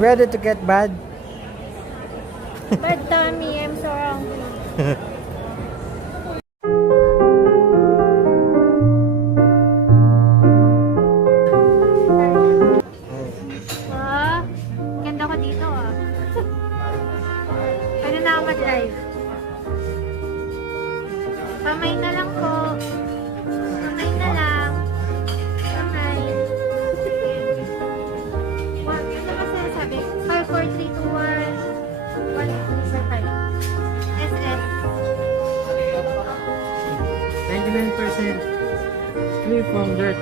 Ready to get bad? Bad tummy, I'm so hungry. Ah, ganda ko dito ah. Pwede na ako mag-live. Kamay na lang po. Kamay na lang. Kamay. Ano ba sinasabi? 5, 4, 3, 2, 1. 1, 2, 5. SS. 99% free from dirt.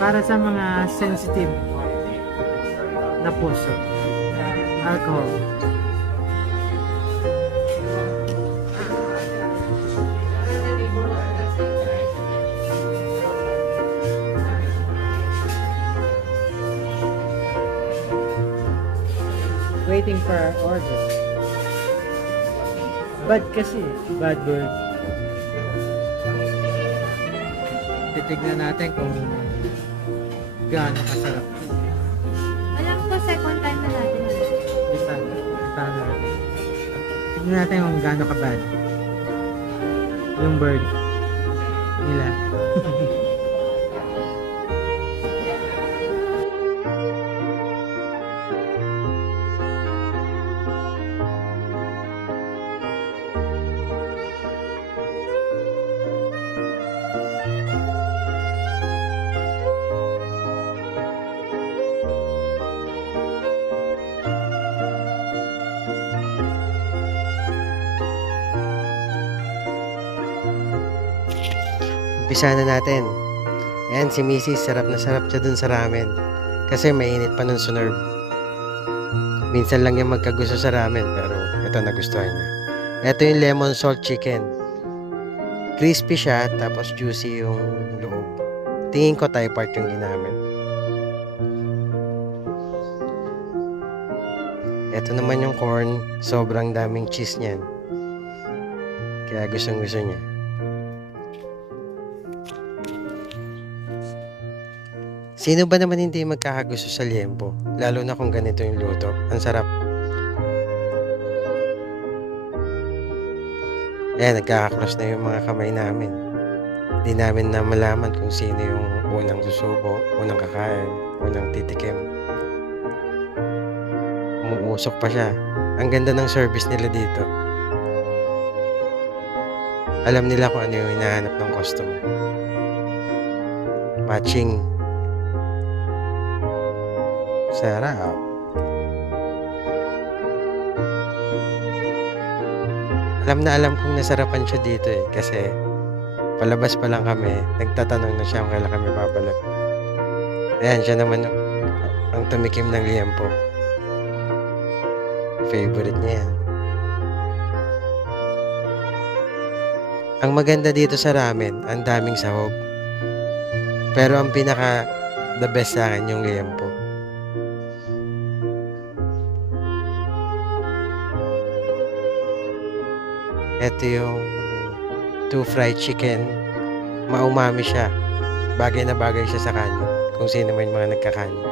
Para sa mga sensitive na puso. Alcohol. Waiting for our order. Bad kasi. Bad bird. Titignan natin kung gaano kasarap. Alam ko, second time na natin. Isa na. Tignan natin kung gaano ka-bad yung bird nila. Umpisa na natin. Ayan, si Mrs. sarap na sarap siya dun sa ramen. Kasi mainit pa nun sunerve. Minsan lang yung magkagusto sa ramen, pero ito nagustuhan niya. Ito yung lemon salt chicken. Crispy siya, tapos juicy yung loob. Tingin ko Thai part yung ginamit. Ito naman yung corn, sobrang daming cheese niyan. Kaya gustong gusto niya. Sino ba naman hindi magkakagusto sa liempo? Lalo na kung ganito yung luto. Ang sarap. Ayan, nagkakakross na yung mga kamay namin. Hindi namin na malaman kung sino yung unang susubo, unang kakain, unang titikim. Umuusok pa siya. Ang ganda ng service nila dito. Alam nila kung ano yung hinahanap ng customer. Matching. Sarap. Alam na alam kong nasarapan siya dito eh. Kasi palabas pa lang kami, nagtatanong na siya kung kailan kami babalik. Ayan, siya naman ang tumikim ng liempo. Favorite niya yan. Ang maganda dito sa ramen, ang daming sahog. Pero ang pinaka the best sa akin yung liempo. Ito yung 2 fried chicken. Maumami siya. Bagay na bagay siya sa kanin. Kung sino man yung mga nagkakanin.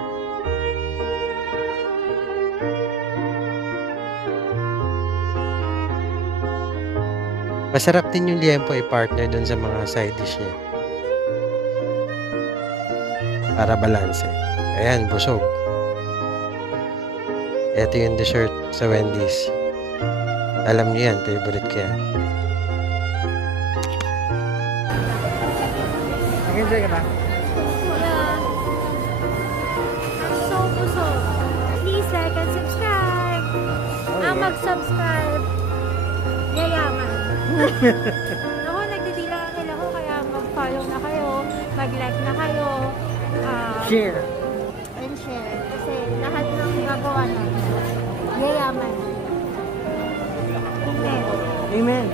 Masarap din yung liempo i-partner dun sa mga side dish niya. Para balanse. Ayan, busog. Ito yung dessert sa Wendy's. Alam niyo yan, favorite ko yan. Nag-enjoy ka ba? Yeah. I'm so busog. Please like and subscribe. Mag-subscribe. Yayaman. Ako, nagdidilaan ako kaya mag-follow na kayo, mag-like na kayo. Share. And share. Kasi lahat ng gagawa natin, yayaman. Amen. Amen.